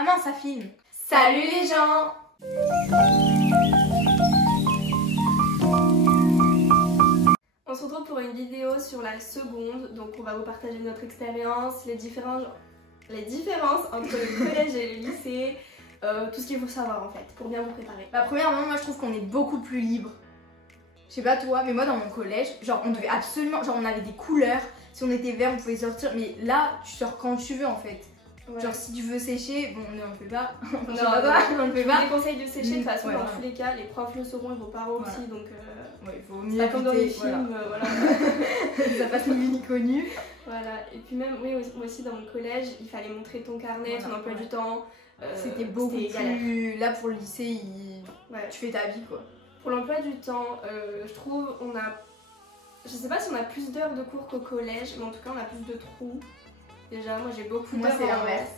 Ah mince, ça filme. Salut les gens! On se retrouve pour une vidéo sur la seconde, donc on va vous partager notre expérience, les différences entre le collège et le lycée, tout ce qu'il faut savoir en fait, pour bien vous préparer. Bah premièrement, moi je trouve qu'on est beaucoup plus libre. Je sais pas toi, mais moi dans mon collège, genre on devait absolument, genre on avait des couleurs, si on était vert on pouvait sortir, mais là tu sors quand tu veux en fait. Ouais. Genre si tu veux sécher, bon on le fait pas, on le fait pas. Je vous déconseille de sécher de toute façon, dans tous les cas, les profs le sauront et vos parents aussi, donc ouais, il vaut mieux pas comme dans les films, voilà. Ça passe le mini connu. Voilà, et puis même, oui, moi aussi dans mon collège, il fallait montrer ton carnet, ton emploi du temps. C'était beaucoup plus... Là pour le lycée, tu fais ta vie quoi. Pour l'emploi du temps, je trouve on a... Je sais pas si on a plus d'heures de cours qu'au collège, mais en tout cas on a plus de trous. Déjà, moi j'ai beaucoup d'heures. Moi c'est l'inverse.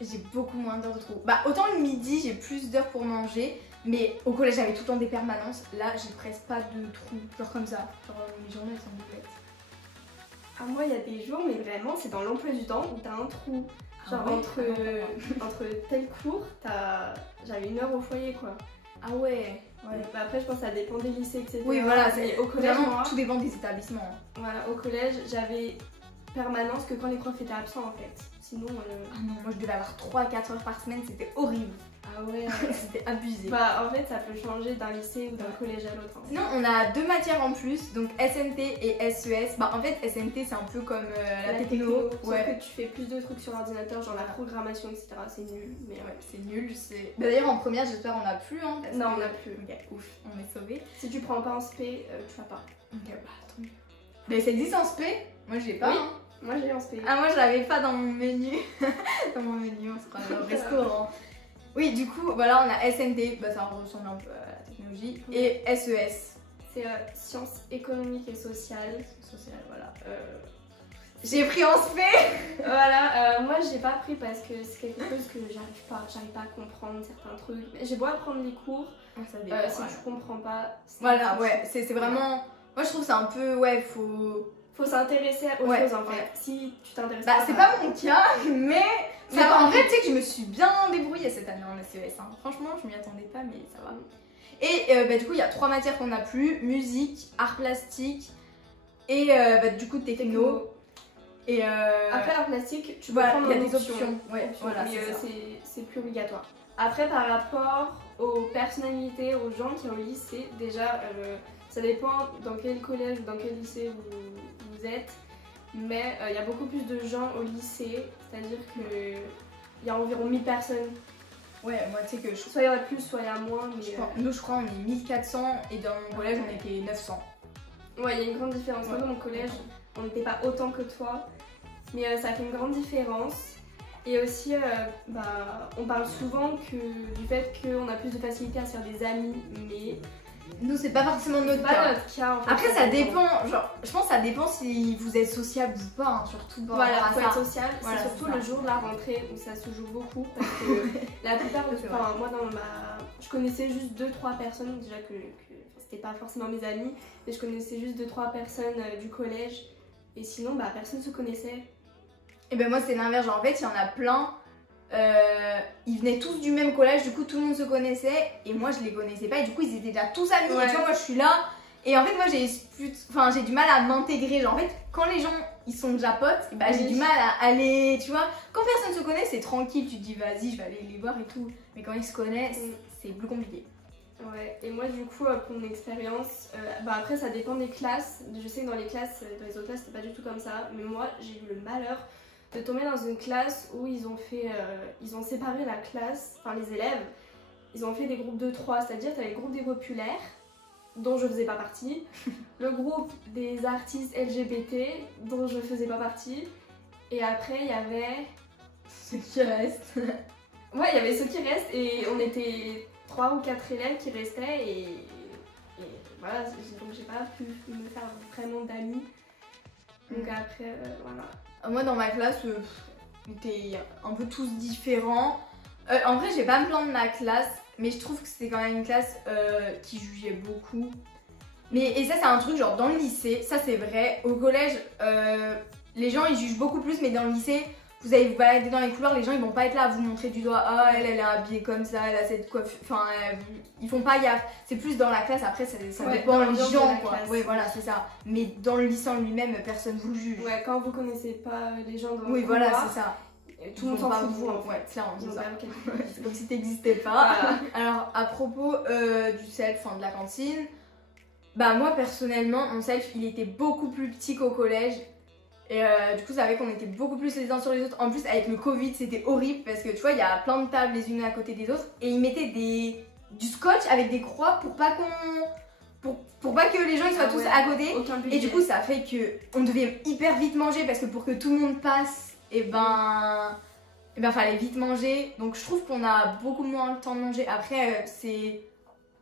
J'ai beaucoup moins d'heures de trous. Bah autant le midi j'ai plus d'heures pour manger, mais au collège j'avais tout le temps des permanences. Là j'ai presque pas de trous, genre comme ça. Genre mes journées elles sont boulettes. Ah moi il y a des jours, mais vraiment c'est dans l'emploi du temps où t'as un trou. Genre entre tel cours, j'avais une heure au foyer quoi. Ah ouais. Bah après je pense que ça dépend des lycées etc. Oui voilà, au collège vraiment, moi, tout dépend des établissements. Voilà, au collège j'avais permanence que quand les profs étaient absents en fait. Sinon ah non, moi je devais avoir 3-4 heures par semaine, c'était horrible. Ah ouais, c'était abusé. Bah en fait ça peut changer d'un lycée ou d'un collège à l'autre. Sinon on a deux matières en plus, donc SNT et SES. Bah en fait SNT c'est un peu comme la techno. Sauf que tu fais plus de trucs sur l'ordinateur, genre la programmation etc. C'est nul. Mais ouais, c'est nul. Bah, d'ailleurs en première j'espère on a plus hein. Non on a plus. Ok, ouf, on est sauvés. Si tu prends pas en SP, tu vas pas. Ok, bah tant mieux. Mais ça existe en SP? Moi j'ai pas. Oui. Hein. Moi j'ai en SP. Ah moi je l'avais pas dans mon menu. Dans mon menu, on se croirait au restaurant. Oui, du coup, voilà, on a SNT, bah ça ressemble un peu à la technologie, et SES. C'est sciences économiques et sociales. Voilà. J'ai pris en SP. Voilà, moi j'ai pas pris parce que c'est quelque chose que j'arrive pas à comprendre certains trucs. J'ai beau apprendre les cours, ça dépend, si tu comprends pas. Voilà, ouais, c'est vraiment. Moi je trouve c'est un peu, ouais, faut s'intéresser aux choses en fait. Si tu t'intéresses pas. Bah c'est pas mon cas, mais en vrai tu sais que je me suis bien débrouillée cette année en SES. Hein. Franchement je m'y attendais pas mais ça va. Et bah, du coup il y a 3 matières qu'on n'a plus, musique, art plastique et bah, du coup techno. Et après art plastique tu peux prendre des options. Ouais, voilà, mais c'est plus obligatoire. Après par rapport aux personnalités, aux gens qui sont au lycée, déjà ça dépend dans quel collège ou dans quel lycée vous êtes, mais il y a beaucoup plus de gens au lycée, c'est-à-dire qu'il y a environ 1000 personnes. Ouais, moi tu sais que soit il y en a plus, soit il y en a moins. Mais nous je crois on est 1400 et dans mon collège on était 900. Ouais, il y a une grande différence. Moi dans mon collège on n'était pas autant que toi, mais ça fait une grande différence. Et aussi, on parle souvent du fait qu'on a plus de facilité à se faire des amis, mais nous c'est pas forcément notre cas. En fait. Après ça dépend, genre je pense que ça dépend si vous êtes sociable ou pas, hein, surtout par voilà, rapport à faut être sociable, c'est surtout le jour de la rentrée où ça se joue beaucoup parce que la plupart moi je connaissais juste 2-3 personnes déjà que c'était pas forcément mes amis, mais je connaissais juste 2-3 personnes du collège et sinon personne se connaissait. Et ben moi c'est l'inverse, genre en fait il y en a plein. Ils venaient tous du même collège, du coup tout le monde se connaissait et moi je les connaissais pas et du coup ils étaient déjà tous amis. Et tu vois moi je suis là et en fait moi j'ai du mal à m'intégrer, genre en fait quand les gens ils sont déjà potes, bah, j'ai du mal à aller, tu vois, quand personne se connaît c'est tranquille, tu te dis vas-y je vais aller les voir et tout, mais quand ils se connaissent c'est plus compliqué. Ouais, et moi du coup pour mon expérience, après ça dépend des classes, je sais que dans les autres classes c'était pas du tout comme ça, mais moi j'ai eu le malheur de tomber dans une classe où ils ont séparé la classe, enfin les élèves, ils ont fait des groupes de 3, c'est-à-dire tu avais le groupe des populaires, dont je faisais pas partie, le groupe des artistes LGBT, dont je faisais pas partie, et après il y avait... ceux qui restent. Ouais, il y avait ceux qui restent, et on était 3 ou 4 élèves qui restaient, et voilà, donc j'ai pas pu me faire vraiment d'amis, donc après, voilà. Moi dans ma classe, on était un peu tous différents. En vrai, je vais pas me plaindre de ma classe, mais je trouve que c'était quand même une classe qui jugeait beaucoup. Et ça, c'est un truc genre dans le lycée, ça c'est vrai. Au collège, les gens ils jugent beaucoup plus, mais dans le lycée, vous allez vous balader dans les couloirs, les gens ils vont pas être là à vous montrer du doigt, ah elle est habillée comme ça, elle a cette coiffure, enfin ils font pas gaffe. C'est plus dans la classe, après ça dépend des gens quoi. Oui voilà c'est ça. Mais dans le lycée en lui-même, personne vous juge. Ouais, quand vous connaissez pas les gens dans le couloir. Oui voilà c'est ça. Tout le monde s'en fout de vous. Ouais, clairement, c'est ça. Okay. C'est comme si t'existais pas. Voilà. Alors, à propos du self, de la cantine, bah moi personnellement, mon self, il était beaucoup plus petit qu'au collège. Et du coup, ça fait qu'on était beaucoup plus les uns sur les autres. En plus, avec le Covid, c'était horrible parce que tu vois, il y a plein de tables les unes à côté des autres. Et ils mettaient du scotch avec des croix pour pas que les gens ils soient tous à côté. Et du coup, ça fait qu'on devait hyper vite manger parce que pour que tout le monde passe, et ben fallait vite manger. Donc je trouve qu'on a beaucoup moins le temps de manger. Après c'est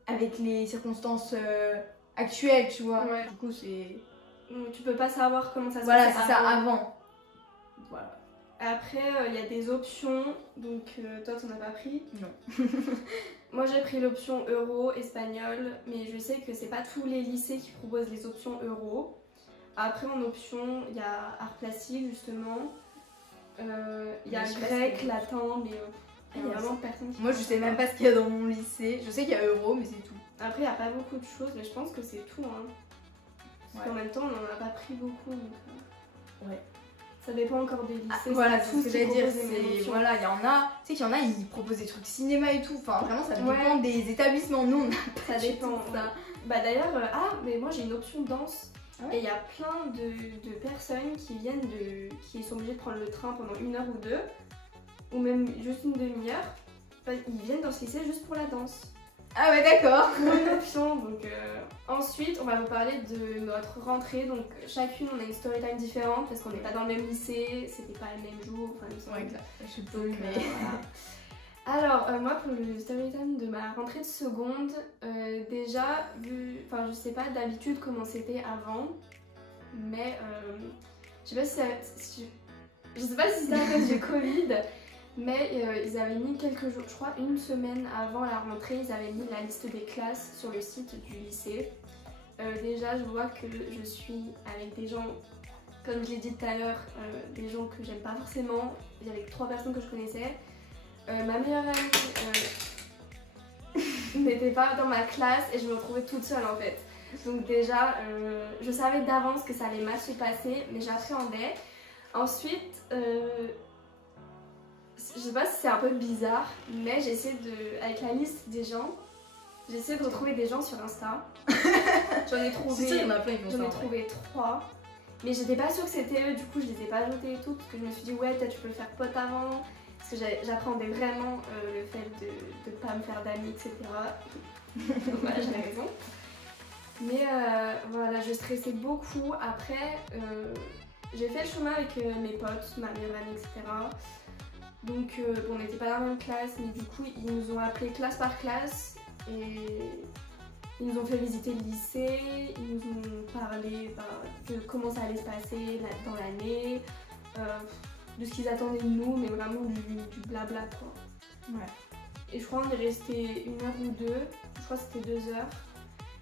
avec les circonstances actuelles, tu vois. Ouais. Du coup c'est... Tu peux pas savoir comment ça se passe. Voilà, c'est ça, avant. Voilà. Après il y a des options. Donc toi t'en as pas pris? Non. Moi j'ai pris l'option euro, espagnol. Mais je sais que c'est pas tous les lycées qui proposent les options euro. Après en option il y a art plastique justement. Il y a grec, latin, mais il y a vraiment personne qui... Moi je sais même pas ce qu'il y a dans mon lycée. Je sais qu'il y a euro, mais c'est tout. Après il n'y a pas beaucoup de choses, mais je pense que c'est tout. Hein. Parce qu'en même temps on n'en a pas pris beaucoup. Donc, ouais. Ça dépend encore des lycées. Ah, voilà, tout ce que j'allais dire. Voilà, il y en a. Tu sais qu'il y en a, ils proposent des trucs cinéma et tout. Enfin vraiment ça dépend des établissements. Nous on a pas ça dépend. Ça. Bah d'ailleurs, mais moi j'ai une option danse. Ah ouais. Et il y a plein de personnes qui sont obligées de prendre le train pendant 1 heure ou 2, ou même juste une demi-heure. Ils viennent dans ce lycée juste pour la danse. Ah ouais d'accord. Une option. Donc ensuite, on va vous parler de notre rentrée. Donc chacune, on a une story time différente parce qu'on n'est pas dans le même lycée, c'était pas le même jour. Enfin, exact. Je sais plus, mais... Voilà. Alors moi pour le story time de ma rentrée de seconde, déjà je sais pas d'habitude comment c'était avant, mais je sais pas si c'était à cause du Covid, mais ils avaient mis quelques jours, je crois 1 semaine avant la rentrée, ils avaient mis la liste des classes sur le site du lycée. Déjà je vois que je suis avec des gens, comme je l'ai dit tout à l'heure, des gens que j'aime pas forcément. Il y avait 3 personnes que je connaissais. Ma meilleure amie n'était pas dans ma classe et je me retrouvais toute seule en fait. Donc déjà, je savais d'avance que ça allait mal se passer, mais j'appréhendais. Ensuite, je sais pas si c'est un peu bizarre, mais avec la liste des gens, j'ai essayé de retrouver des gens sur Insta. J'en ai trouvé 3. Mais j'étais pas sûre que c'était eux, du coup je les ai pas ajoutés et tout, parce que je me suis dit ouais peut-être tu peux le faire pote avant. Parce que j'appréhendais vraiment le fait de ne pas me faire d'amis, etc. Donc voilà, j'avais raison. Mais voilà, je stressais beaucoup. Après, j'ai fait le chemin avec mes potes, ma meilleure amie, etc. Donc on n'était pas dans la même classe, mais du coup ils nous ont appelés classe par classe. Et ils nous ont fait visiter le lycée, ils nous ont parlé de comment ça allait se passer dans l'année. De ce qu'ils attendaient de nous, mais vraiment du blabla quoi. Ouais. Et je crois qu'on est resté 1 heure ou 2, je crois que c'était 2 heures.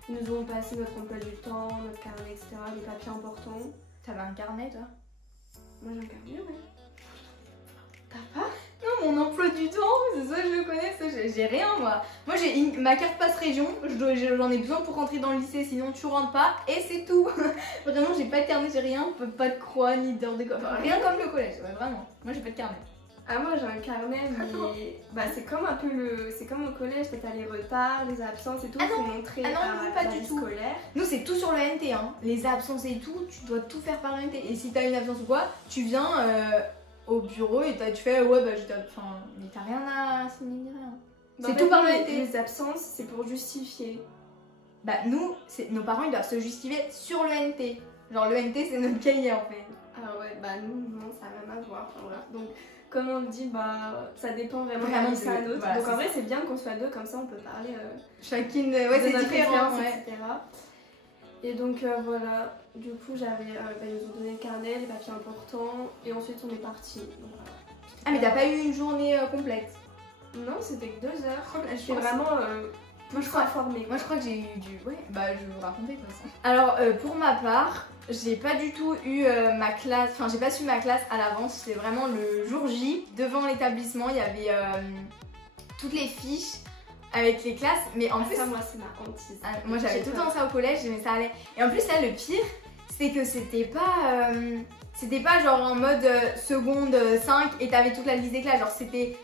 Ils nous ont passé notre emploi du temps, notre carnet, etc., les papiers importants. T'avais un carnet toi? Moi j'ai un carnet, ouais. T'as pas? Non, mon emploi du temps, c'est ça je le connais, ça j'ai rien moi. Moi j'ai ma carte passe région, j'en ai besoin pour rentrer dans le lycée, sinon tu rentres pas et c'est tout. Vraiment j'ai pas de carnet, j'ai rien, pas de croix ni d'heure de enfin, rien comme le collège, ouais, vraiment. Moi j'ai pas de carnet. Ah moi j'ai un carnet mais c'est comme un peu c'est comme au collège, t'as les retards, les absences et tout, ah non, faut montrer pas du tout scolaire. Nous c'est tout sur le NT hein. Les absences et tout, tu dois tout faire par le NT. Et si t'as une absence ou quoi, tu viens au bureau et tu fais ouais bah mais t'as rien à signer rien. C'est tout par le NT. Les absences c'est pour justifier. Bah nous, nos parents ils doivent se justifier sur le NT. Genre le NT c'est notre cahier en fait. Ah ouais bah nous non ça n'a rien à voir. Enfin, voilà. Donc comme on le dit ça dépend vraiment d'un lycée à l'autre. Voilà, donc en vrai c'est bien qu'on soit 2 comme ça on peut parler chacune c'est différent etc. Et donc voilà, du coup ils nous ont donné le carnet, les papiers importants et ensuite on est parti. Voilà. Ah mais t'as pas eu une journée complète? Non, c'était que 2 heures. J'étais vraiment moi je crois que j'ai eu du... Ouais, bah je vais vous raconter de toute façon. Alors pour ma part, j'ai pas du tout eu ma classe, enfin j'ai pas su ma classe à l'avance, c'était vraiment le jour J, devant l'établissement, il y avait toutes les fiches avec les classes, mais en plus... Ça, moi, c'est ma hantise. Moi j'avais tout le temps ça au collège, mais ça allait. Et en plus là, le pire, c'est que c'était pas genre en mode seconde 5 et t'avais toute la liste des classes, genre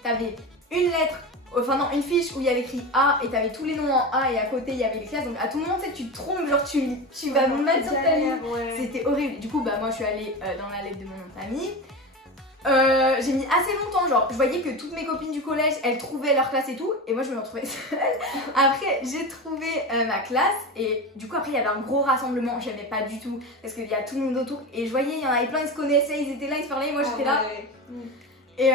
t'avais une lettre, enfin non, une fiche où il y avait écrit A et t'avais tous les noms en A et à côté il y avait les classes, donc à tout moment tu te trompes, genre tu vas me mettre sur ta liste. Ouais. C'était horrible. Du coup bah moi je suis allée dans la lettre de mon nom de famille. J'ai mis assez longtemps, genre je voyais que toutes mes copines du collège elles trouvaient leur classe et tout, et moi je me retrouvais seule. Après j'ai trouvé ma classe, et du coup après il y avait un gros rassemblement, j'aimais pas du tout parce qu'il y a tout le monde autour, et je voyais il y en avait plein, ils se connaissaient, ils étaient là, ils se parlaient, moi j'étais là. Et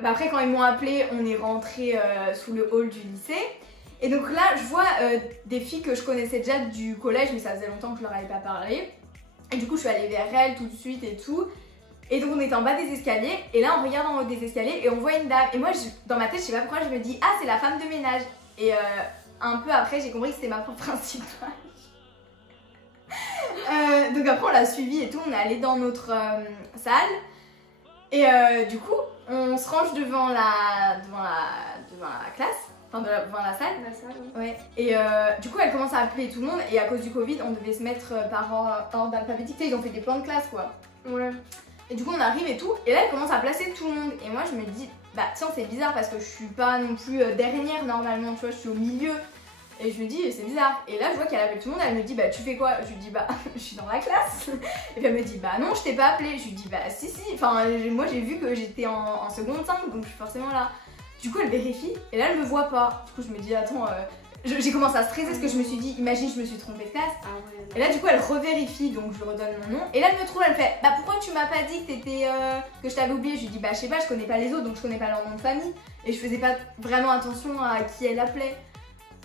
bah après quand ils m'ont appelé, on est rentré sous le hall du lycée, et donc là je vois des filles que je connaissais déjà du collège, mais ça faisait longtemps que je leur avais pas parlé, et du coup je suis allée vers elles tout de suite et tout. Et donc on était en bas des escaliers, et là on regarde en haut des escaliers et on voit une dame. Et moi dans ma tête, je sais pas pourquoi, je me dis ah c'est la femme de ménage. Et un peu après j'ai compris que c'était ma prof principale. Donc après on l'a suivie et tout, on est allé dans notre salle. Et du coup on se range devant la classe, enfin devant la salle. La salle, oui. Ouais. Et du coup elle commence à appeler tout le monde, et à cause du Covid on devait se mettre par ordre alphabétique, ils ont fait des plans de classe quoi. Ouais. Et du coup on arrive et tout, et là elle commence à placer tout le monde, et moi je me dis bah tiens c'est bizarre parce que je suis pas non plus dernière normalement, tu vois, je suis au milieu, et je me dis c'est bizarre. Et là je vois qu'elle appelle tout le monde, elle me dit bah tu fais quoi? Je lui dis bah je suis dans la classe. Et puis elle me dit bah non je t'ai pas appelé. Je lui dis bah si, enfin moi j'ai vu que j'étais en seconde 5, donc je suis forcément là. Du coup elle vérifie, et là elle me voit pas. Du coup je me dis attends, j'ai commencé à stresser parce que je me suis dit imagine je me suis trompée de classe. Ah ouais, et là du coup elle revérifie, donc je lui redonne mon nom, et là elle me trouve, elle fait bah pourquoi tu m'as pas dit que je t'avais oublié? Je lui dis bah je sais pas, je connais pas les autres donc je connais pas leur nom de famille, et je faisais pas vraiment attention à qui elle appelait.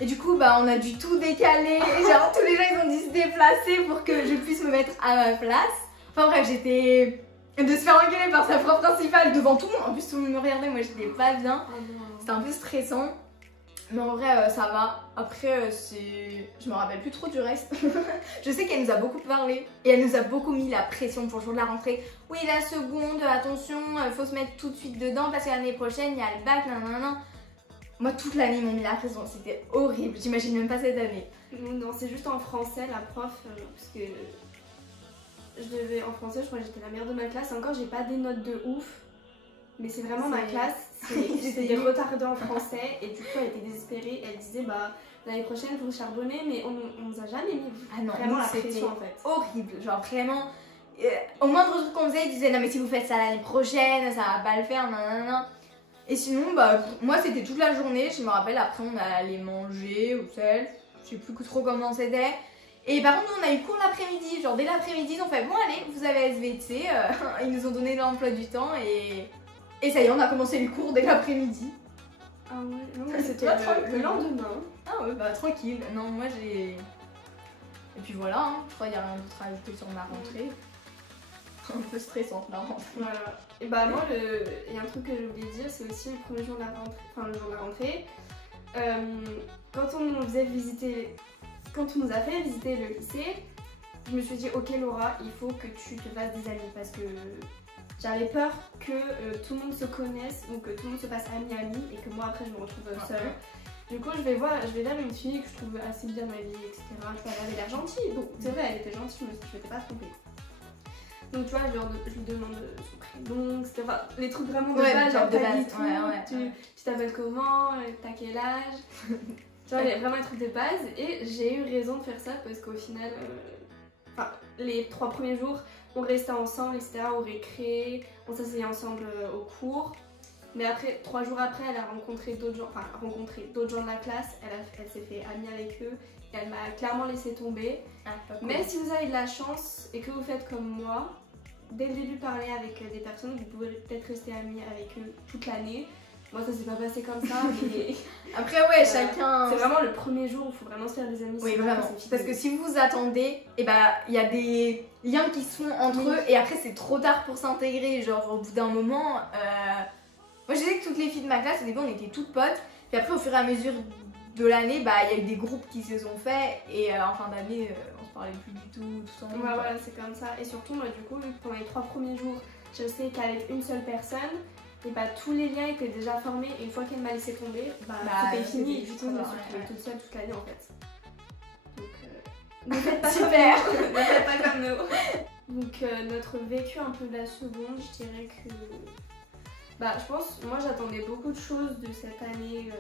Et du coup bah on a dû tout décaler, et genre tous les gens ils ont dû se déplacer pour que je puisse me mettre à ma place. Enfin bref, j'étais de se faire engueuler par sa prof principale devant tout le monde, en plus tout le monde me regardait, moi j'étais pas bien. C'était un peu stressant. Mais en vrai ça va. Après je me rappelle plus trop du reste. Je sais qu'elle nous a beaucoup parlé, et elle nous a beaucoup mis la pression pour le jour de la rentrée. Oui la seconde, attention, faut se mettre tout de suite dedans parce que l'année prochaine il y a le bac, nanana. Moi toute l'année ils m'ont mis la pression, c'était horrible, j'imagine même pas cette année. Non, c'est juste en français la prof, parce que en français je crois que j'étais la meilleure de ma classe, encore j'ai pas des notes de ouf. Mais c'est vraiment ma classe, c'était des retardés en français, et du coup elle était désespérée, elle disait bah l'année prochaine il faut charbonner, mais on nous a jamais mis vraiment la pression en fait. Horrible, genre vraiment, au moindre truc qu'on faisait, ils disaient non mais si vous faites ça l'année prochaine, ça va pas le faire, nanana. Et sinon bah moi c'était toute la journée, je me rappelle, après on allait manger ou celle, je sais plus trop comment c'était. Et par contre on a eu cours l'après-midi, genre dès l'après-midi ils ont fait bon allez vous avez SVT, ils nous ont donné l'emploi du temps, et ça y est, on a commencé le cours dès l'après-midi. Ah ouais, non, c'était le lendemain. Ah ouais, bah tranquille. Non, moi j'ai... Et puis voilà, hein. Je crois qu'il n'y a rien d'autre à ajouter sur ma rentrée. Un peu stressante la rentrée. Voilà. Et bah moi, il y a un truc que j'ai oublié de dire, c'est aussi le premier jour de la rentrée. Enfin, le jour de la rentrée. Quand on nous a fait visiter le lycée, je me suis dit ok Laura, il faut que tu te fasses des amis, parce que j'avais peur que tout le monde se connaisse, ou que tout le monde se fasse ami, et que moi après je me retrouve seule. Du coup je vais vers une fille que je trouve assez bien dans la vie, etc. Tu vois, elle avait l'air gentille, bon c'est vrai elle était gentille, mais je m'étais pas trompée. Donc tu vois, je lui demande son prénom, etc. Enfin, les trucs vraiment de base, genre de base. Tu t'appelles comment, t'as quel âge. Tu vois, vraiment les trucs de base, et j'ai eu raison de faire ça parce qu'au final, les 3 premiers jours, on restait ensemble, etc. au récré, on s'asseyait ensemble au cours. Mais après, 3 jours après, elle a rencontré d'autres gens de la classe, elle s'est fait amie avec eux, et elle m'a clairement laissé tomber. Cool. Mais si vous avez de la chance et que vous faites comme moi, dès le début parler avec des personnes, vous pouvez peut-être rester amie avec eux toute l'année. Moi ça s'est pas passé comme ça, mais... Après ouais, chacun... C'est vraiment le premier jour où il faut vraiment se faire des amis. Oui vraiment, parce que si vous vous attendez, et bah il y a des liens qui se font entre eux, et après c'est trop tard pour s'intégrer, genre au bout d'un moment... Moi je disais que toutes les filles de ma classe, au début on était toutes potes, puis après au fur et à mesure de l'année, bah il y a eu des groupes qui se sont faits et en fin d'année on se parlait plus du tout ensemble. Ouais, voilà, c'est comme ça. Et surtout, moi, du coup, vu que pendant les 3 premiers jours, je sais qu'avec une seule personne, et bah tous les liens étaient déjà formés. Et une fois qu'elle m'a laissé tomber, bah c'était fini. Et du coup, je me suis retrouvée toute seule toute l'année en fait. Donc, ne faites pas super. comme nous. Ne faites pas comme nous. Donc, notre vécu un peu de la seconde, je dirais que. Bah, je pense, moi j'attendais beaucoup de choses de cette année.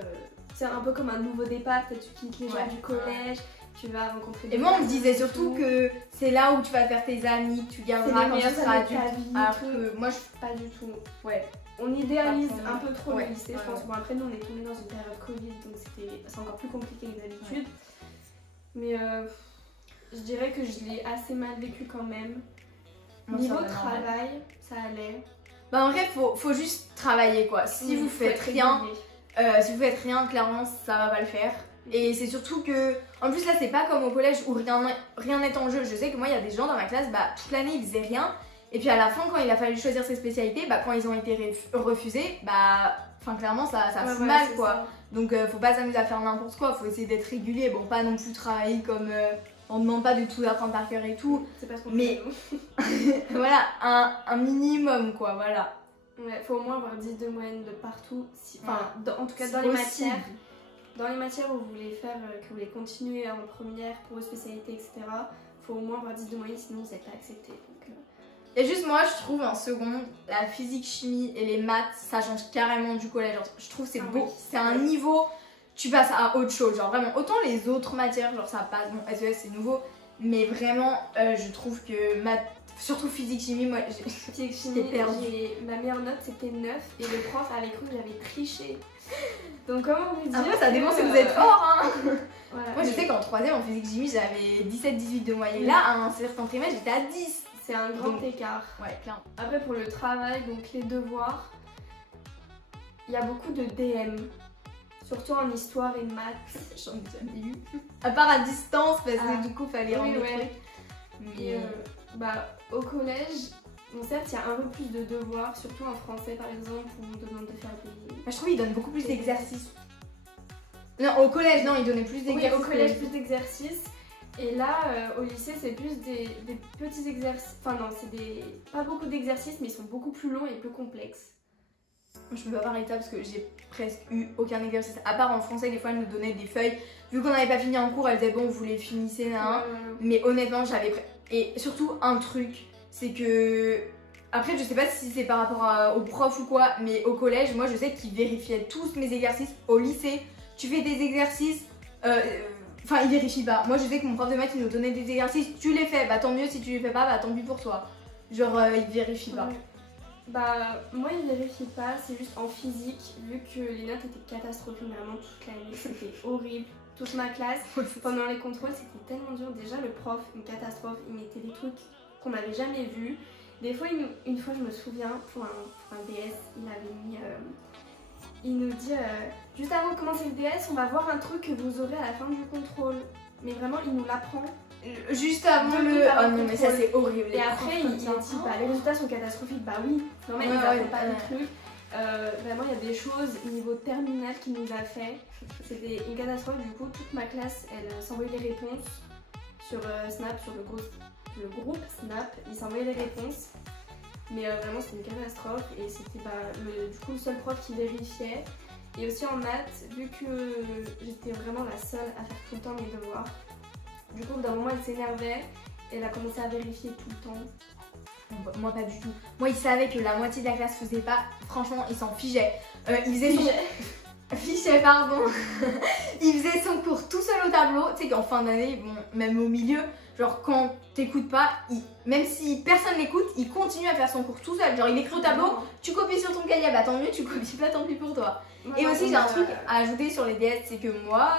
C'est un peu comme un nouveau départ, peut-être tu quittes les gens du collège, tu vas rencontrer des Et moi on me personnes disait surtout que c'est là où tu vas faire tes amis, que tu garderas quand tu seras adulte. Alors que moi je pas du tout. Ouais. On idéalise un peu trop le ouais, lycée, je pense. Bon, après nous on est tombé dans une période Covid, donc c'est encore plus compliqué que d'habitude. Mais je dirais que je l'ai assez mal vécu quand même. Moi, niveau travail, ça allait. Bah en vrai faut juste travailler quoi. Si vous faites rien, clairement ça va pas le faire. Et c'est surtout que, en plus là c'est pas comme au collège où rien n'est en jeu. Je sais que moi il y a des gens dans ma classe, bah toute l'année ils faisaient rien. Et puis à la fin quand il a fallu choisir ses spécialités, bah quand ils ont été refusés, bah enfin clairement ça fout mal quoi. Ça. Donc faut pas s'amuser à faire n'importe quoi, faut essayer d'être régulier. Bon pas non plus travailler comme... on demande pas de tout apprendre par cœur et tout. C'est pas ce qu'on mais voilà, un minimum quoi, voilà. Ouais, faut au moins avoir 10 de moyenne de partout. Enfin, en tout cas dans les matières où vous voulez faire, que vous voulez continuer en première pour vos spécialités, etc. Faut au moins avoir 10 de moyenne, sinon vous n'êtes pas accepté. Donc, Et juste moi je trouve en seconde, la physique, chimie et les maths, ça change carrément du collège. Genre, je trouve c'est beau, c'est un niveau, tu passes à autre chose. Genre vraiment, autant les autres matières, genre ça passe, bon SES c'est nouveau, mais vraiment je trouve que maths, surtout physique, chimie, moi j'ai perdu. Ma meilleure note c'était 9 et le prof avait cru que j'avais triché. Donc comment vous dire. Après ça dépend si vous êtes fort hein. Voilà, moi je sais qu'en 3ème en physique chimie j'avais 17-18 de moyenne. Là à un certain trimestre j'étais à 10. C'est un grand écart. Ouais, clairement. Après pour le travail, donc les devoirs, il y a beaucoup de DM. Surtout en histoire et maths. J'en ai jamais eu. À part à distance parce que du coup fallait rendre les trucs. Mais bah au collège, bon certes il y a un peu plus de devoirs, surtout en français par exemple où on demande de faire des... Moi je trouve qu'ils donnent beaucoup plus d'exercices. Non au collège non ils donnaient plus d'exercices. Oui au collège plus d'exercices. Et là au lycée c'est plus des petits exercices, enfin non c'est pas beaucoup d'exercices mais ils sont beaucoup plus longs et plus complexes. Je peux pas parler de ça parce que j'ai presque eu aucun exercice. À part en français, des fois, elles nous donnaient des feuilles. Vu qu'on n'avait pas fini en cours, elles disaient bon, vous les finissez, là. Mais honnêtement, j'avais. Et surtout, un truc, c'est que. Après, je sais pas si c'est par rapport au prof ou quoi, mais au collège, moi, je sais qu'ils vérifiaient tous mes exercices. Au lycée, tu fais des exercices. Enfin, ils vérifient pas. Moi, je sais que mon prof de maths, il nous donnait des exercices. Tu les fais, bah tant mieux. Si tu les fais pas, bah tant pis pour toi. Genre, ils vérifient pas. Bah moi ils vérifient pas, c'est juste en physique, vu que les notes étaient catastrophiques vraiment toute l'année, c'était horrible, toute ma classe. Pendant les contrôles c'était tellement dur, déjà le prof, une catastrophe, il mettait des trucs qu'on n'avait jamais vus. Des fois, une fois je me souviens, pour un DS, il avait mis, il nous dit, juste avant de commencer le DS, on va voir un truc que vous aurez à la fin du contrôle. Mais vraiment il nous l'apprend. Juste avant le... Oh non mais ça c'est horrible. Et après il dit bah les résultats sont catastrophiques, bah oui, non mais ils n'apprennent pas le truc. Vraiment il y a des choses niveau terminal qu'il nous a fait. C'était une catastrophe, du coup toute ma classe elle s'envoyait les réponses sur Snap, sur le groupe Snap, ils s'envoyaient les réponses. Mais vraiment c'était une catastrophe et c'était du coup le seul prof qui vérifiait. Et aussi en maths, vu que j'étais vraiment la seule à faire tout le temps mes devoirs. Du coup, d'un moment, elle s'énervait et elle a commencé à vérifier tout le temps. Moi, pas du tout. Moi, il savait que la moitié de la classe faisait pas. Franchement, il s'en figeait. Il faisait son... Fichait, pardon. Il faisait son cours tout seul au tableau. Tu sais qu'en fin d'année, bon, même au milieu, genre quand t'écoutes pas, même si personne l'écoute, il continue à faire son cours tout seul. Genre, il écrit au tableau, tu copies sur ton cahier, bah tant mieux, tu copies pas, tant pis pour toi. Et aussi j'ai un truc à ajouter sur les DS, c'est que moi,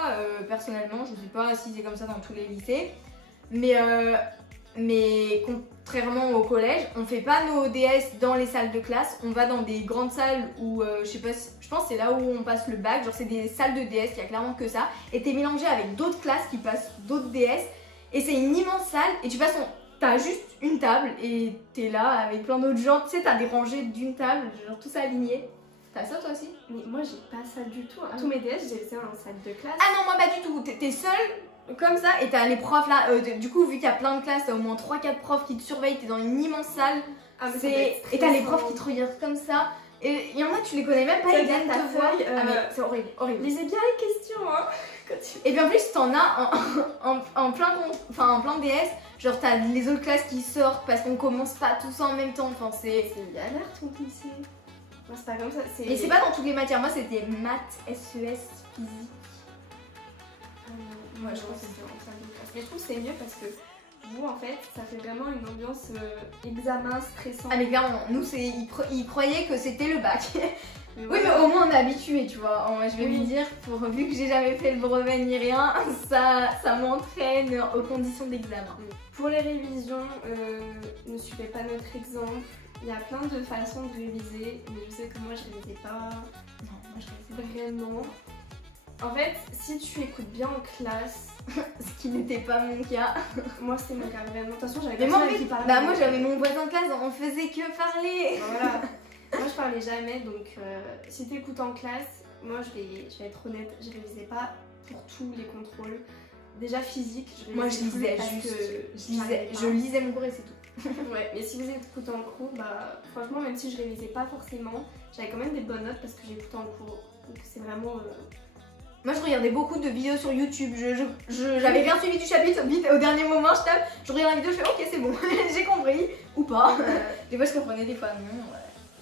personnellement, je sais pas si c'est comme ça dans tous les lycées, mais contrairement au collège, on fait pas nos DS dans les salles de classe, on va dans des grandes salles où, je sais pas, je pense que c'est là où on passe le bac, genre c'est des salles de DS, il y a clairement que ça, et t'es mélangé avec d'autres classes qui passent d'autres DS, et c'est une immense salle, et tu passes t'as juste une table, et t'es là avec plein d'autres gens, tu sais, t'as des rangées d'une table, genre tout ça aligné. T'as ça toi aussi? Mais moi j'ai pas ça du tout. Tous mes DS, je les ai en salle de classe. Ah non, moi pas du tout. T'es seule comme ça et t'as les profs là. Du coup, vu qu'il y a plein de classes, t'as au moins 3-4 profs qui te surveillent. T'es dans une immense salle. Ah, mais et t'as les profs qui te regardent comme ça. Et il y en a, tu les connais même pas, ils viennent te voir. Ah, mais c'est horrible, horrible. Lisez bien les questions, hein. Et puis en plus, t'en as en plein DS. Genre, t'as les autres classes qui sortent parce qu'on commence pas tous en même temps. Enfin, c'est. C'est galère ton lycée. Moi, c'est pas comme ça. Mais c'est pas dans toutes les matières. Moi, c'était maths, SES, physique. Moi, je pense que c'était en salle de classe. Mais je trouve que c'est mieux parce que vous, en fait, ça fait vraiment une ambiance examen stressant. Ah, mais clairement, nous, ils croyaient que c'était le bac. Mais oui, mais au moins on est habitué, tu vois. Je vais me dire, vu que j'ai jamais fait le brevet ni rien, ça m'entraîne aux conditions d'examen. Pour les révisions, ne suivez pas notre exemple. Il y a plein de façons de réviser, mais je sais que moi je révisais pas. Non, moi je révisais vraiment. En fait, si tu écoutes bien en classe, ce qui n'était pas mon cas. Moi c'était mon cas vraiment. De toute façon, j'avais pas. Mais moi, qui parlait. Bah moi j'avais mon voisin de classe, on faisait que parler. Voilà. Moi je parlais jamais, donc si tu écoutes en classe, moi je vais être honnête, je révisais pas pour tous les contrôles. Déjà physique, moi je lisais juste, je lisais mon cours et c'est tout. Ouais, mais si vous écoutez en cours, bah franchement même si je révisais pas forcément, j'avais quand même des bonnes notes parce que j'écoutais en cours. Donc c'est vraiment... Moi je regardais beaucoup de vidéos sur YouTube, j'avais rien suivi du chapitre, vite au dernier moment je tape, je regarde la vidéo, je fais ok c'est bon, j'ai compris, ou pas. Des fois je comprenais, des fois non.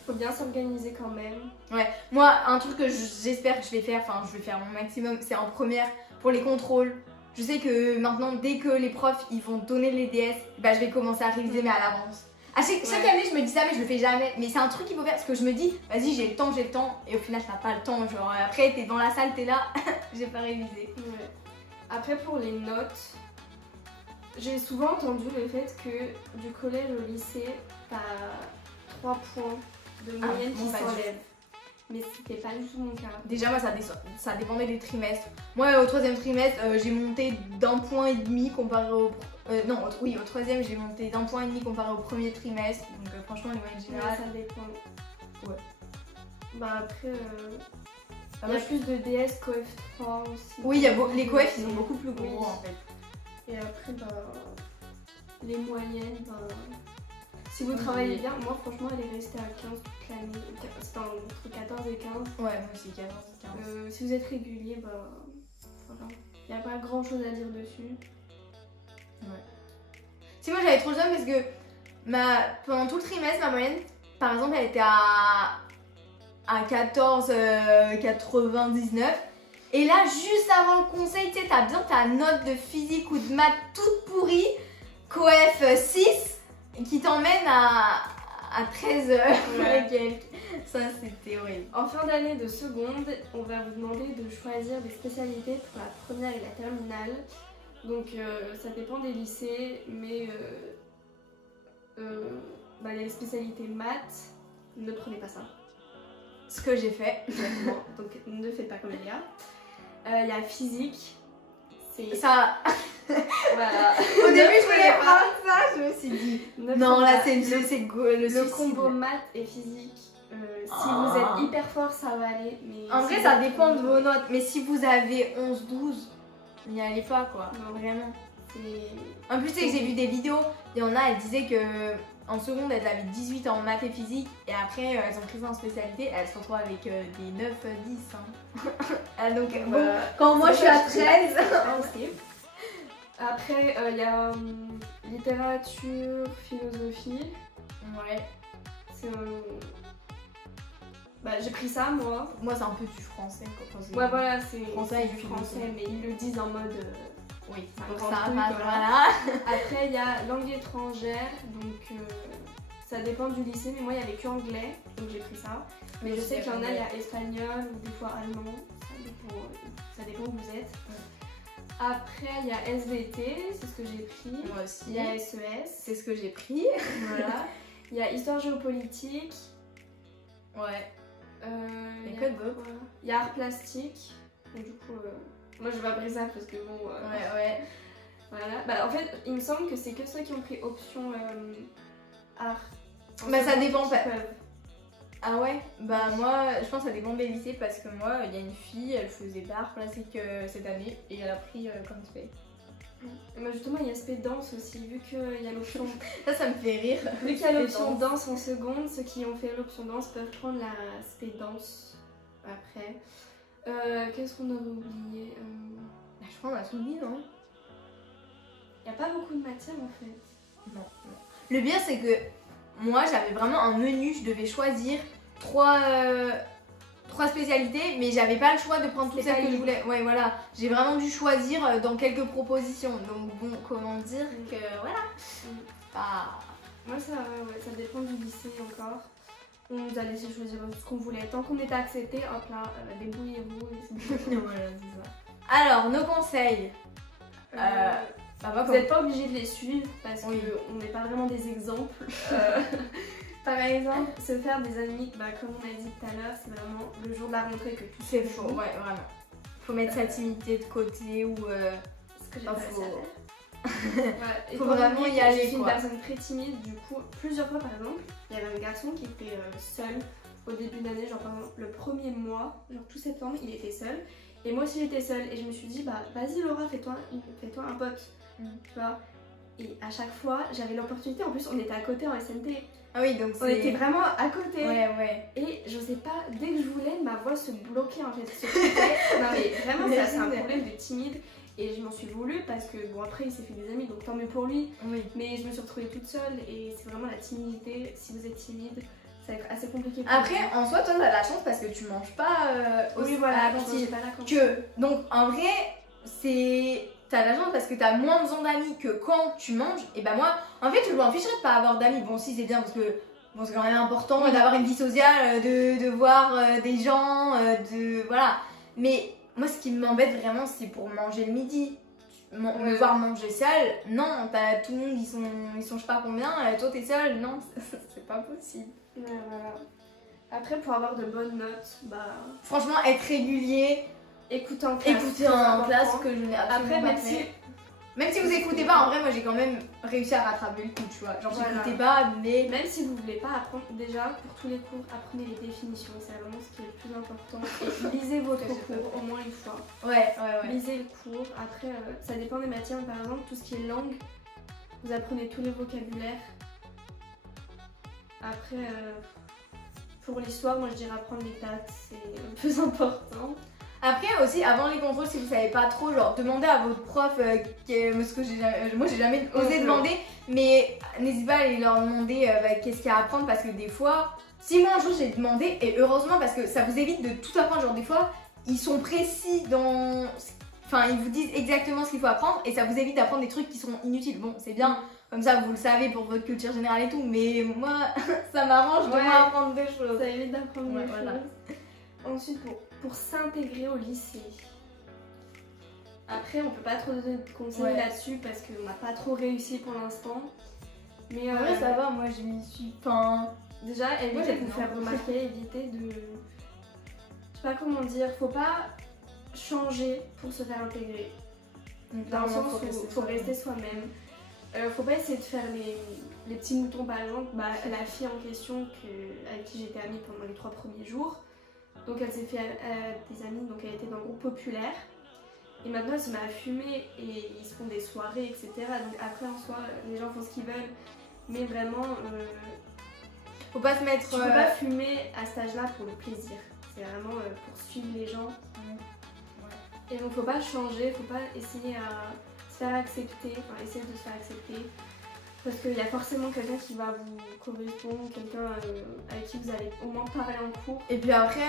Faut bien s'organiser quand même. Ouais, moi un truc que j'espère que je vais faire, je vais faire mon maximum, c'est en première pour les contrôles. Je sais que maintenant dès que les profs ils vont donner les DS, bah je vais commencer à réviser mais à l'avance. Chaque année je me dis ça mais je le fais jamais, mais c'est un truc qu'il faut faire parce que je me dis vas-y j'ai le temps et au final t'as pas le temps, genre après t'es dans la salle, t'es là, j'ai pas révisé. Ouais. Après pour les notes, j'ai souvent entendu le fait que du collège au lycée t'as 3 points de moyenne qui s'enlèvent. Mais c'était pas du tout mon cas. Déjà moi ça dépendait des trimestres. Moi au troisième trimestre j'ai monté d'1,5 point comparé au... au troisième j'ai monté d'1,5 point comparé au premier trimestre. Donc franchement les moyennes générales... Ouais, ça dépend. Ouais. Bah après... il y a plus de DS coef 3 aussi. Oui, les coef ils sont beaucoup plus gros en fait. Et après les moyennes, si vous travaillez bien, moi franchement elle est restée à 15 toute l'année, c'était entre 14 et 15. Ouais, moi aussi 14 et 15. Si vous êtes régulier, voilà. Il n'y a pas grand chose à dire dessus. Ouais. Si moi j'avais trop le seum parce que pendant tout le trimestre, ma moyenne, par exemple, elle était à 14,99. Et là, juste avant le conseil, tu sais, t'as bien ta note de physique ou de maths toute pourrie, coef 6, qui t'emmène à 13 et quelques. Ça, c'était horrible. En fin d'année de seconde, on va vous demander de choisir des spécialités pour la première et la terminale. Donc, ça dépend des lycées, mais il y a les spécialités maths. Ne prenez pas ça. Ce que j'ai fait. Donc, ne faites pas comme les gars. Il y a physique. Ça. Voilà. Au début, je voulais prendre ça, je me suis dit. Non, là, c'est le combo maths et physique. Si vous êtes hyper fort, ça va aller. Mais en vrai, ça dépend de vos notes. Mais si vous avez 11-12, n'y allez pas, quoi. Non, vraiment. En plus, tu sais que j'ai vu des vidéos. Il y en a, elles disaient que en seconde, elles avaient 18 en maths et physique. Et après, elles ont pris ça en spécialité. Elles se retrouvent avec des 9, 10. Hein. Donc, bon, quand moi je suis à 13. Après, il y a littérature, philosophie. Ouais. J'ai pris ça, moi. Moi, c'est un peu du français. Ouais, voilà, c'est français et du français, mais ils le disent en mode. Oui, c'est pour ça, voilà. Après, il y a langue étrangère, donc ça dépend du lycée, mais moi, il n'y avait que anglais, donc j'ai pris ça. Mais je sais qu'il y en a, il y a espagnol ou des fois allemand, ça dépend où vous êtes. Après, il y a SVT, c'est ce que j'ai pris. Moi aussi. Il y a SES. C'est ce que j'ai pris. Voilà. Il y a histoire géopolitique. Ouais. Il y a quoi d'autre? Il y a art plastique. Donc, du coup, moi je vais pas pris ça parce que bon. Ouais. Voilà. En fait, il me semble que c'est que ceux qui ont pris option art. Ça dépend. Ah ouais? Bah moi, je pense que ça dépend des lycées parce que moi, il y a une fille, elle faisait pas art plastique cette année et elle a pris comme fait. Et moi justement il y a aspect danse aussi, vu qu'il y a l'option... Ça me fait rire. Vu qu'il y a l'option danse en seconde, ceux qui ont fait l'option danse peuvent prendre l'aspect danse après. Qu'est-ce qu'on aurait oublié? Je crois qu'on a tout dit, non? Il n'y a pas beaucoup de matière en fait. Non. Le pire c'est que moi j'avais vraiment un menu, je devais choisir trois spécialités, mais j'avais pas le choix de prendre tout celles que je voulais. Ouais, voilà, j'ai vraiment dû choisir dans quelques propositions. Donc bon, comment dire que voilà. Ah. Moi ça dépend du lycée encore. On nous a laissé choisir ce qu'on voulait. Tant qu'on était accepté, hop là, débrouillez-vous. Voilà, c'est ça. Alors, nos conseils. Vous n'êtes pas obligé de les suivre parce qu'on n'est pas vraiment des exemples. Par exemple, se faire des amis, comme on a dit tout à l'heure, c'est vraiment le jour de la rentrée que tout c'est faux. Ouais, vraiment. Faut mettre sa timidité de côté ou. Ce que j'ai pas faut... ouais, faut vraiment y aller. Je suis une personne très timide, du coup, plusieurs fois par exemple, il y avait un garçon qui était seul au début de l'année, genre par exemple le premier mois, genre tout septembre, il était seul. Et moi aussi j'étais seule et je me suis dit, vas-y Laura, fais-toi un pote, tu vois. Et à chaque fois, j'avais l'opportunité, en plus on était à côté en SNT. Ah oui, donc on était vraiment à côté. Ouais. Et je sais pas, dès que je voulais, ma voix se bloquait en fait. Non mais vraiment, c'est un problème de timide. Et je m'en suis voulu parce que bon après il s'est fait des amis donc tant mieux pour lui. Oui. Mais je me suis retrouvée toute seule et c'est vraiment la timidité. Si vous êtes timide, ça va être assez compliqué. Après en soi toi t'as la chance parce que tu manges pas oui voilà, à la cantine. Donc en vrai c'est... T'as la chance parce que t'as moins besoin d'amis que quand tu manges. Et bah moi, en fait, je m'en ficherais de pas avoir d'amis. Bon, si c'est bien parce que bon, c'est quand même important d'avoir une vie sociale, de voir des gens, voilà. Mais moi, ce qui m'embête vraiment, c'est pour manger le midi. Me voir manger seul, non, t'as tout le monde, ils sont je sais pas combien, toi t'es seule, non, c'est pas possible. Ouais, voilà. Après, pour avoir de bonnes notes, franchement, être régulier. Écouter en classe, que je n'ai absolument après, pas fait. Même si vous écoutez pas, en vrai, moi j'ai quand même réussi à rattraper le coup, tu vois. Genre, j'écoutais pas, mais. Même si vous voulez pas apprendre, déjà pour tous les cours, apprenez les définitions, c'est vraiment ce qui est le plus important. Et lisez votre cours au moins une fois. Ouais. Lisez le cours. Après, ça dépend des matières, par exemple, tout ce qui est langue, vous apprenez tous les vocabulaires. Après, pour l'histoire, moi je dirais apprendre les dates, c'est le plus important. Après aussi, avant les contrôles, si vous savez pas trop, genre demandez à votre prof, ce que moi j'ai jamais osé demander, mais n'hésitez pas à aller leur demander qu'est-ce qu'il y a à apprendre parce que des fois, si moi un jour j'ai demandé, et heureusement parce que ça vous évite de tout apprendre, genre des fois ils sont précis dans... Enfin ils vous disent exactement ce qu'il faut apprendre et ça vous évite d'apprendre des trucs qui sont inutiles. Bon c'est bien, comme ça vous le savez pour votre culture générale et tout, mais moi ça m'arrange de moins apprendre des choses. Ça évite d'apprendre des choses. Ensuite pour s'intégrer au lycée. Après, on peut pas trop donner de conseils là-dessus parce qu'on n'a pas trop réussi pour l'instant. Mais en vrai, ça va, moi je m'y suis. Déjà, évitez de vous faire remarquer, évitez de. Je sais pas comment dire, faut pas changer pour se faire intégrer. Dans le sens où faut rester soi-même. Faut pas essayer de faire les petits moutons, par exemple. La fille en question avec qui j'étais amie pendant les 3 premiers jours. Donc elle s'est fait des amis, donc elle était dans le groupe populaire. Et maintenant elle se met à fumer et ils se font des soirées, etc. Donc après en soi, les gens font ce qu'ils veulent. Mais vraiment, faut pas se mettre... Tu peux pas fumer à cet âge-là pour le plaisir. C'est vraiment pour suivre les gens. Et donc faut pas changer, faut pas essayer à se faire accepter, enfin essayer de se faire accepter. Parce qu'il y a forcément quelqu'un qui va vous correspondre, quelqu'un avec qui vous allez au moins parler en cours. Et puis après,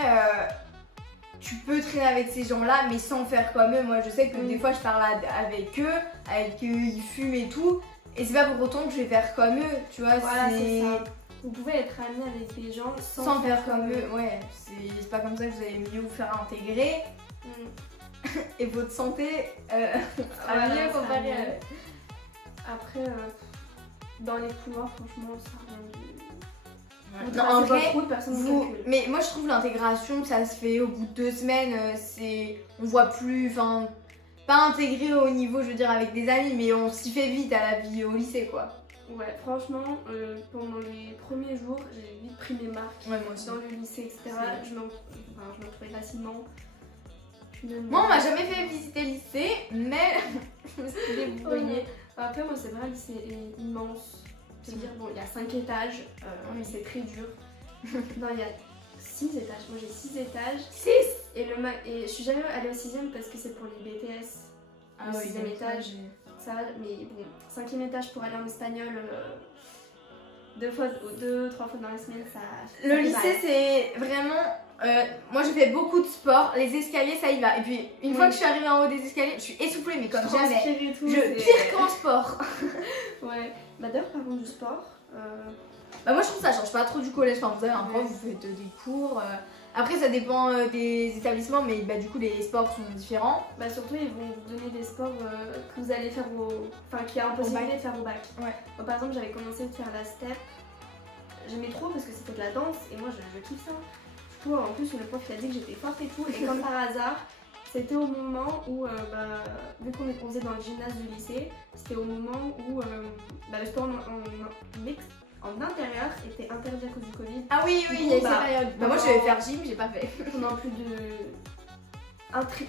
tu peux traîner avec ces gens-là, mais sans faire comme eux. Moi, je sais que des fois, je parle avec eux, ils fument et tout. Et c'est pas pour autant que je vais faire comme eux, tu vois. Voilà, c'est ça. Vous pouvez être ami avec des gens sans faire comme eux. Ouais, c'est pas comme ça que vous allez mieux vous faire intégrer. Et votre santé sera mieux comparé à... Après... dans les couloirs, franchement, ça revient du... Non, en vrai, mais moi je trouve l'intégration, ça se fait au bout de 2 semaines, on voit plus, enfin, pas intégré au niveau, je veux dire, avec des amis, mais on s'y fait vite à la vie au lycée, quoi. Ouais, franchement, pendant les premiers jours, j'ai vite pris mes marques Ouais, moi aussi. dans le lycée, etc. Je m'en trouvais facilement. Moi, on m'a jamais fait visiter le lycée, mais je me suis débrouillée. Après, moi, c'est vrai, le lycée est immense. C'est-à-dire, bon, il y a 5 étages, mais c'est très dur. Non, il y a 6 étages. Moi, j'ai 6 étages. 6. Et je suis jamais allée au 6ème parce que c'est pour les BTS. Ah le oui, 6ème étage. Ça, mais bon, 5ème étage pour aller en espagnol 2-3 fois dans la semaine, ça. Le lycée, c'est vraiment. Moi, je fais beaucoup de sport. Les escaliers, ça y va. Et puis, une fois que je suis arrivée en haut des escaliers, je suis essoufflée, mais comme jamais. Pire qu'en sport. Ouais. Bah, d'ailleurs, parlons du sport. Bah, moi, je trouve que ça change pas trop du collège. Enfin, vous avez un prof, vous faites des cours. Après, ça dépend des établissements, mais bah, du coup, les sports sont différents. Bah, surtout, ils vont vous donner des sports que vous allez faire enfin, qui a impossibilité de faire au bac. Ouais. Moi, par exemple, j'avais commencé à faire la step. J'aimais trop parce que c'était de la danse et moi, je kiffe ça. Du coup, en plus, le prof il a dit que j'étais forte et tout. Et comme par hasard, c'était au moment où, vu qu'on faisait dans le gymnase du lycée, c'était au moment où le sport en intérieur était interdit à cause du Covid. Ah oui, il y a eu cette période. Bah, moi, je vais faire gym, j'ai pas fait. Pendant plus de.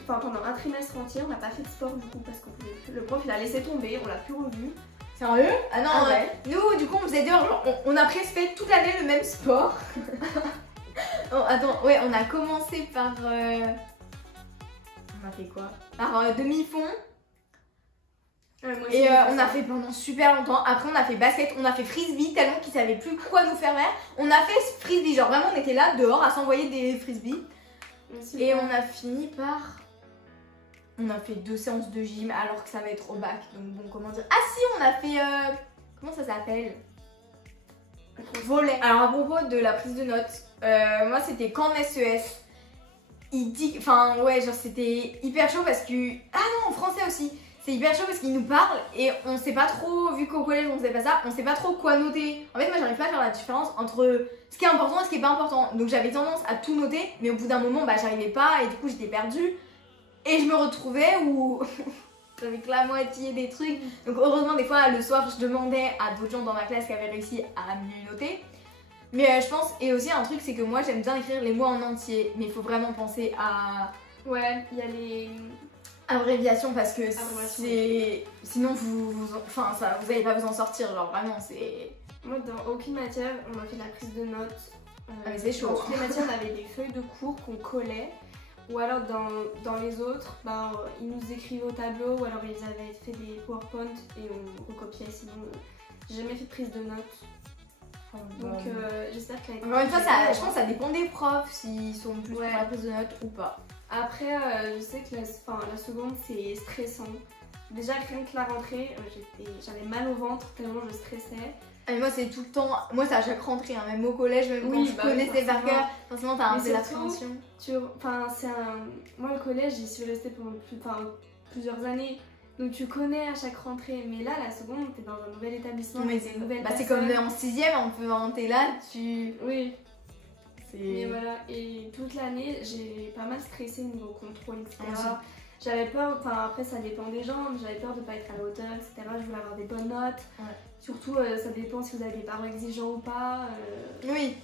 Pendant un trimestre entier, on n'a pas fait de sport du coup parce qu'on pouvait plus. Le prof il a laissé tomber, on l'a plus revu. Sérieux? Ah non, Ah ouais. Nous, du coup, on faisait dehors. Genre, on a presque fait toute l'année le même sport. Oh, attends, ouais, on a commencé par. On a fait quoi? Par demi-fond. Et on a fait pendant super longtemps. Après, on a fait basket, on a fait frisbee tellement qu'ils savaient plus quoi nous faire faire. On a fait frisbee, genre vraiment, on était là dehors à s'envoyer des frisbees. Et on a fini par. On a fait 2 séances de gym alors que ça va être au bac. Donc, bon, comment dire. Ah, si, on a fait. Comment ça s'appelle? Volet. Alors, à propos de la prise de notes, moi, c'était qu'en SES. Il dit. Enfin, ouais, genre, c'était hyper chaud parce que. Ah non, en français aussi. C'est hyper chaud parce qu'il nous parle et on sait pas trop, vu qu'au collège on faisait pas ça, on sait pas trop quoi noter. En fait, moi j'arrive pas à faire la différence entre ce qui est important et ce qui est pas important. Donc j'avais tendance à tout noter, mais au bout d'un moment, bah j'arrivais pas et du coup j'étais perdue. Et je me retrouvais où avec la moitié des trucs. Donc heureusement, des fois le soir, je demandais à d'autres gens dans ma classe qui avaient réussi à mieux noter. Mais je pense, et aussi un truc, c'est que moi j'aime bien écrire les mots en entier, mais il faut vraiment penser à. Ouais, il y a les. Abréviation parce que c'est. Sinon vous allez pas vous en sortir, genre vraiment c'est. Moi dans aucune matière on m'a fait de la prise de notes. Mais c'est chaud. Dans toutes les matières on avait des feuilles de cours qu'on collait. Ou alors dans les autres, ils nous écrivaient au tableau ou alors ils avaient fait des PowerPoint et on recopiait. Sinon j'ai jamais fait de prise de notes. Donc j'espère qu'avec. Encore une fois, je pense que ça dépend des profs s'ils sont plus pour la prise de notes ou pas. Après, je sais que la seconde c'est stressant. Déjà rien que la rentrée, j'avais mal au ventre tellement je stressais. Et moi c'est tout le temps, moi c'est à chaque rentrée, hein, même au collège, même quand je connaissais par cœur, forcément t'as un peu l'appréhension. Moi le collège j'y suis restée pendant plusieurs années. Donc tu connais à chaque rentrée, mais là la seconde t'es dans un nouvel établissement, mais c'est une nouvelle personne. C'est comme en 6ème, on peut t'es là, tu. Oui. Mais voilà, et toute l'année j'ai pas mal stressé niveau contrôle, etc. J'avais peur, après ça dépend des gens, mais j'avais peur de pas être à la hauteur, etc. Je voulais avoir des bonnes notes. Ouais. Surtout ça dépend si vous avez des parents exigeants ou pas. Oui,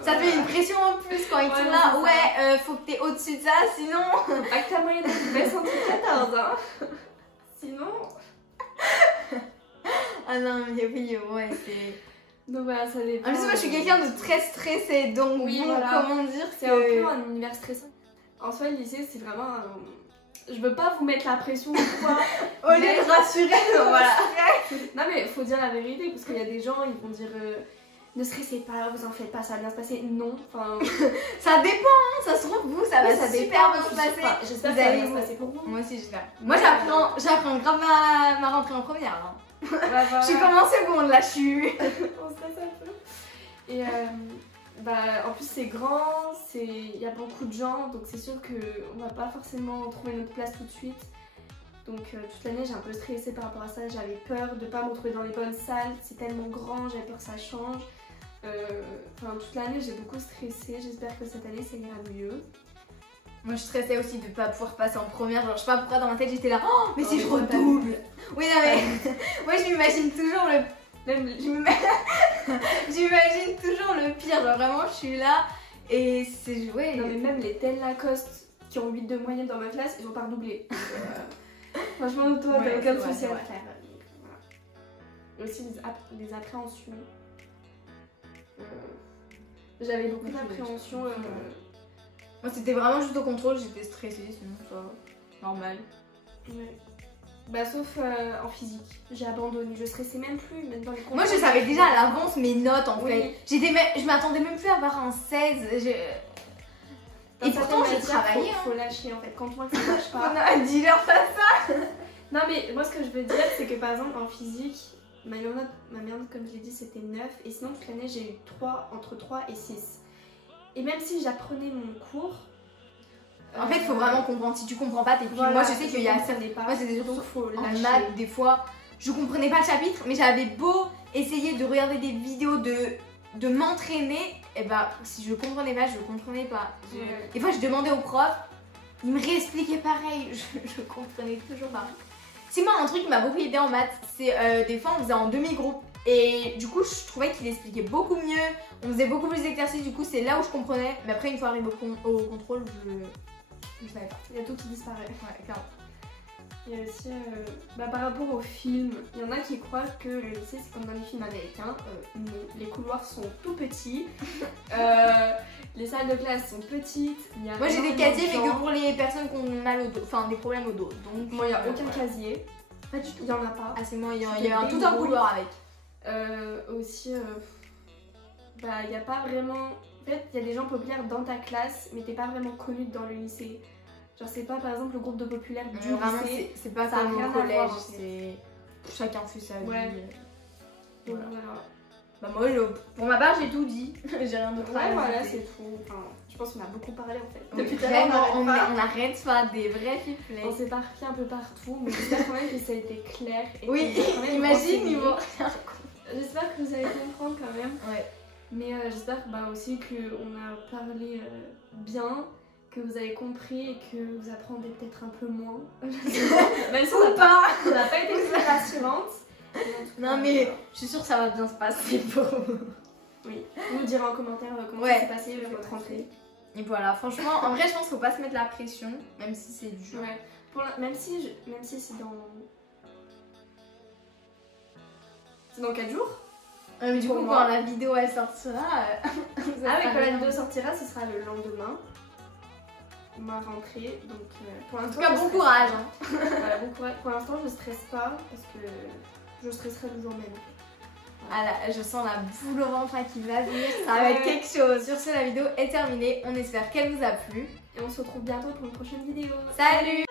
ça fait une pression en plus quand ils sont là. Faut que t'es au-dessus de ça, sinon. Faut pas que ta moyenne baisse en 14, hein. Sinon. Ah non, mais oui, ouais, c'est. Donc voilà, ça dépend. En plus, moi je suis quelqu'un de très stressé, donc comment dire, c'est un peu un univers stressant. En soi, le lycée, c'est vraiment Je veux pas vous mettre la pression ou quoi. Au lieu de rassurer, voilà. Non mais faut dire la vérité, parce qu'il y a des gens, ils vont dire ne stressez pas, vous en faites pas, ça va bien se passer. Non, ça dépend, hein. Ça se trouve, vous, ça va super bien se passer. J'espère que ça va bien se passer pour vous. Moi aussi, j'espère. Moi, j'apprends grave ma rentrée en première. Hein. Voilà. Je suis comme en seconde, là, je suis. On stresse un peu. Et en plus, c'est grand, il y a beaucoup de gens, donc c'est sûr qu'on va pas forcément trouver notre place tout de suite. Donc toute l'année, j'ai un peu stressé par rapport à ça. J'avais peur de pas me retrouver dans les bonnes salles. C'est tellement grand, j'avais peur que ça change. Toute l'année, j'ai beaucoup stressé. J'espère que cette année, ça ira mieux. Moi, je stressais aussi de pas pouvoir passer en première. Genre, je sais pas pourquoi dans ma tête, j'étais là. Oh, mais si je redouble. Oui, non, mais moi, je m'imagine toujours Même, j'imagine toujours le pire, genre vraiment je suis là et c'est joué. Non mais même les Tel Lacoste qui ont 8 de moyenne dans ma classe, ils ont pas redoublé. Franchement, toi, t'as aucun souci à faire. Voilà. Aussi les appréhensions. J'avais beaucoup d'appréhension. Moi c'était vraiment juste au contrôle, j'étais stressée, sinon ça normal. Ouais. Bah sauf en physique, j'ai abandonné, je stressais même plus, même dans les contrôles. Moi je savais déjà à l'avance mes notes en fait. Je m'attendais même plus à avoir un 16. Et pourtant j'ai travaillé. Faut lâcher en fait, quand on voit que ça lâche pas. Dis-leur pas ça. Non mais moi ce que je veux dire c'est que par exemple en physique, ma meilleure note comme je l'ai dit c'était 9 et sinon toute l'année j'ai eu entre 3 et 6. Et même si j'apprenais mon cours... En fait il faut vraiment comprendre, si tu comprends pas t'es plus... Moi je sais qu'il y a certaines... Moi c'était surtout en maths des fois, je comprenais pas le chapitre mais j'avais beau essayer de regarder des vidéos de m'entraîner, et bah si je comprenais pas, je comprenais pas. Des fois je demandais au prof, il me réexpliquait pareil, je comprenais toujours pas. C'est moi un truc qui m'a beaucoup aidé en maths, c'est des fois on faisait en demi-groupe et du coup je trouvais qu'il expliquait beaucoup mieux, on faisait beaucoup plus d'exercices, du coup c'est là où je comprenais, mais après une fois arrivé au contrôle, je savais pas. Il y a tout qui disparaît. Ouais, clairement. Il y a aussi, par rapport aux films, il y en a qui croient que le lycée c'est comme dans les films américains. Non, les couloirs sont tout petits, les salles de classe sont petites. Moi j'ai des casiers mais que pour les personnes qui ont mal au dos, enfin des problèmes au dos. Donc moi il n'y a aucun casier. Pas du tout. Il n'y en a pas. Ah c'est moi, il y a tout un couloir avec. Aussi, il n'y a pas vraiment... En fait, il y a des gens populaires dans ta classe, mais t'es pas vraiment connu dans le lycée. Genre c'est pas par exemple le groupe de populaires du lycée. C'est pas comme au collège, c'est... Chacun fait sa vie. Voilà. Bah moi, pour ma part, j'ai tout dit. J'ai rien d'autre à ajouter. Voilà, c'est tout. Enfin, je pense qu'on a beaucoup parlé en fait. Depuis tout à l'heure, on arrête pas des vrais fiflets. On s'est parti un peu partout, mais j'espère quand même que ça a été clair. Et oui, imagine, ils vont rien. J'espère que vous allez comprendre quand même. Ouais. Mais j'espère aussi qu'on a parlé bien, que vous avez compris et que vous apprenez peut-être un peu moins. Même si on n'a pas été très rassurante. Non mais je suis sûre que ça va bien se passer pour vous. Oui, vous nous direz en commentaire comment ça s'est passé votre rentrée. Et voilà, franchement, en vrai je pense qu'il faut pas se mettre la pression, même si c'est dur. Ouais. Même si c'est dans... C'est dans 4 jours. Mais du coup quand la vidéo elle sortira... quand la vidéo sortira, ce sera le lendemain. Ma rentrée, donc pour l'instant... En tout cas, bon courage. Voilà, bon courage. Pour l'instant, je stresse pas parce que je stresserai le jour même. Ah là, je sens la boule au ventre qui va venir, ça va être quelque chose. Sur ce, la vidéo est terminée. On espère qu'elle vous a plu. Et on se retrouve bientôt pour une prochaine vidéo. Salut!